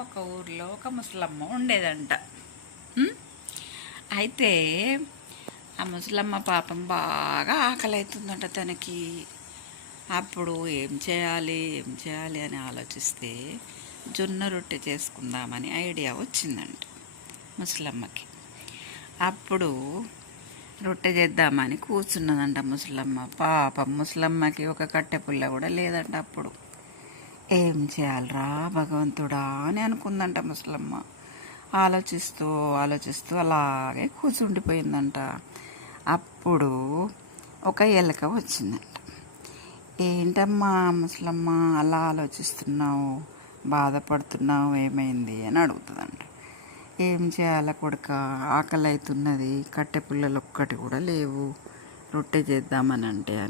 ఒక ఊర్లో ఒక ముసలమ్మ ఉండేదంట. ఉమ్, అయితే ఆ ముసలమ్మ పాపం బాగా ఆకలి అవుతుందంట తనకి. అప్పుడు ఏం చేయాలి అని ఆలోచిస్తే జొన్న రొట్టె చేసుకుందామని ఐడియా వచ్చిందంట ముసలమ్మకి. అప్పుడు రొట్టె చేద్దామని కూర్చున్నదంట ముసలమ్మ. పాపం ముసలమ్మకి ఒక కట్టె పుల్ల కూడా లేదంట. అప్పుడు ఏం చేయాలరా భగవంతుడా అని అనుకుందంట ముసలమ్మ. ఆలోచిస్తూ ఆలోచిస్తూ అలాగే కూర్చుండిపోయిందంట. అప్పుడు ఒక ఎలుక వచ్చిందంట. ఏంటమ్మా ముసలమ్మ అలా ఆలోచిస్తున్నావు, బాధపడుతున్నావు, ఏమైంది అని అడుగుతుందంట. ఏం చేయాలా కొడుక, ఆకలి అవుతున్నది, కట్టె పుల్లలు ఒక్కటి కూడా లేవు, రొట్టె చేద్దామని అంటే